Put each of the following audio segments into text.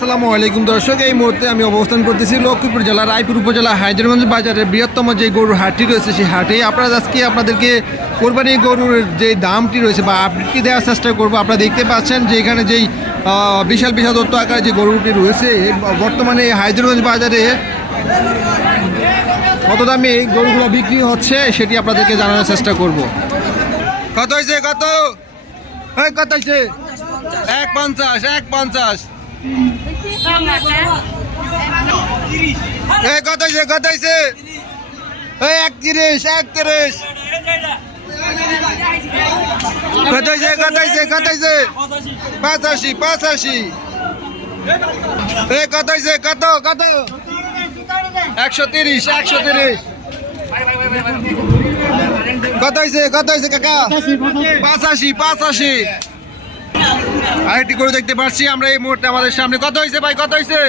আসসালামু আলাইকুম দর্শক, এই মুহূর্তে আমি অবস্থান করতেছি লক্ষ্মীপুর জেলা, রায়পুর উপজেলা, হায়দ্রাবাদ বাজারের বৃহত্তম যে গরুর হাটটি রয়েছে সেই হাটে। আপনারা আজকে আপনাদেরকে কোরবানি গরুর যে দামটি রয়েছে বা আপডেটটি দেওয়ার চেষ্টা করব, আপনারা দেখতে পাচ্ছেন যে এখানে যেই বিশাল বিশাল দত্ত আকারে যে গরুটি রয়েছে বর্তমানে হায়দ্রাবাদ বাজারে কত দামে এই গরুগুলো বিক্রি হচ্ছে সেটি আপনাদেরকে জানানোর চেষ্টা করব। কত হয়েছে কত? কত হয়েছে এক পঞ্চাশ এক পঞ্চাশ। কত হয়েছে কত হয়েছে একত্রিশ একত্রিশ। কত হয়েছে কত পঁচাশি কত কত কত? একশো তিরিশ একশো তিরিশ। কাকা? পাঁচাশি পাঁচাশি। আরেকটি গরু দেখতে পাচ্ছি, আমরা এই মুহূর্তে আমাদের সামনে। কত হয়েছে ভাই, কত হয়েছে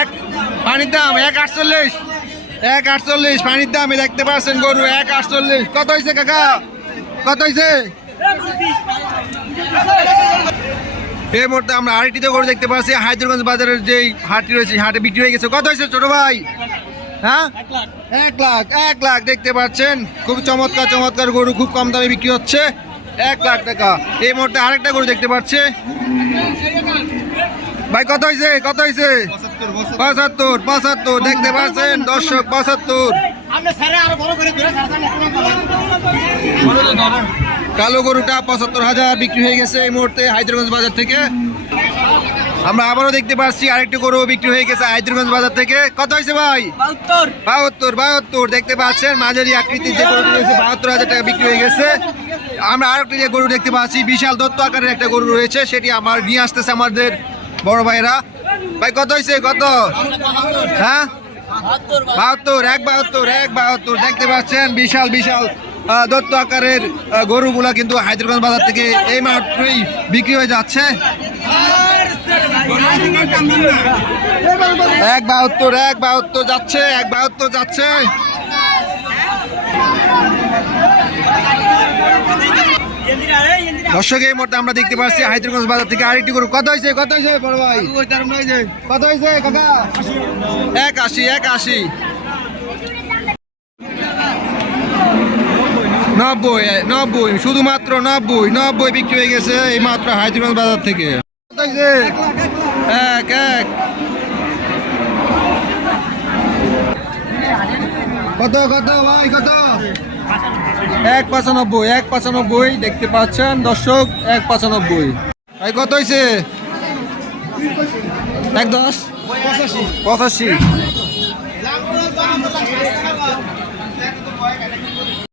এক, পানির দাম, এক আটচল্লিশ। এক আটচল্লিশ, পানির দাম দেখতে পাচ্ছেন গরু, এক আটচল্লিশ। কত হয়েছে কাকা? কত হয়েছে এই মুহূর্তে আমরা আরেকটিতে গরু দেখতে পাচ্ছি, হায়দ্রাবাদ বাজারের যে হাটটি রয়েছে, হাটে বিক্রি হয়ে গেছে। কত হয়েছে ছোট ভাই? হ্যাঁ? এক লাখ এক লাখ, দেখতে পাচ্ছেন। খুব চমৎকার চমৎকার গরু, খুব কম দামে বিক্রি হচ্ছে। এক লাখ টাকা। এই মুহূর্তে আরেকটা গরু দেখতে পাচ্ছে। ভাই, কত হয়েছে কত হয়েছে পঁচাত্তর পঁচাত্তর, দেখতে পাচ্ছেন? দর্শক, পঁচাত্তর। কালো গরুটা পঁচাত্তর হাজার বিক্রি হয়ে গেছে এই মুহূর্তে হায়দ্রাবাদ বাজার থেকে। আমরা আবারও দেখতে পাচ্ছি আরেকটি গরু বিক্রি হয়ে গেছে হায়দ্রাবাদ বাজার থেকে। কত হয়েছে ভাই? বাহাত্তর। বাহাত্তর দেখতে পাচ্ছেন মাঝারি আকৃতির যে গরু রয়েছে বাহাত্তর হাজার টাকা বিক্রি হয়ে গেছে। আমরা আরেকটি যে গরু দেখতে পাচ্ছি বিশাল দত্ত আকারের একটা গরু রয়েছে সেটি আমার নিয়ে আসতেছে আমাদের বড় ভাইরা ভাই কত হয়েছে? কত? হ্যাঁ? বাহাত্তর এক বাহাত্তর এক বাহাত্তর দেখতে পাচ্ছেন বিশাল বিশাল দত্ত আকারের গরুগুলা কিন্তু হায়দ্রাবাদ বাজার থেকে এই মাত্রই বিক্রি হয়ে যাচ্ছে। এক বাহাত্তর এক বাহাত্তর যাচ্ছে, এক বাহাত্তর যাচ্ছে। দর্শক, এই মুহূর্তে আমরা দেখতে পাচ্ছি হায়দ্রাবাদ বাজার থেকে আরেকটি গরু। কত হয়েছে? কত হয়েছে, বড় ভাই? কত হয়েছে এক আশি এক আশি। নব্বই নব্বই, শুধুমাত্র নব্বই নব্বই বিক্রি হয়ে গেছে এই মাত্র হায়দ্রাবাদ বাজার থেকে। কত এক এক কত কত, ভাই, কত? এক পঁচানব্বই এক পঁচানব্বই দেখতে পাচ্ছেন দর্শক, এক পঁচানব্বই। ভাই, কত হয়েছে এক দশ? পঁচাশি।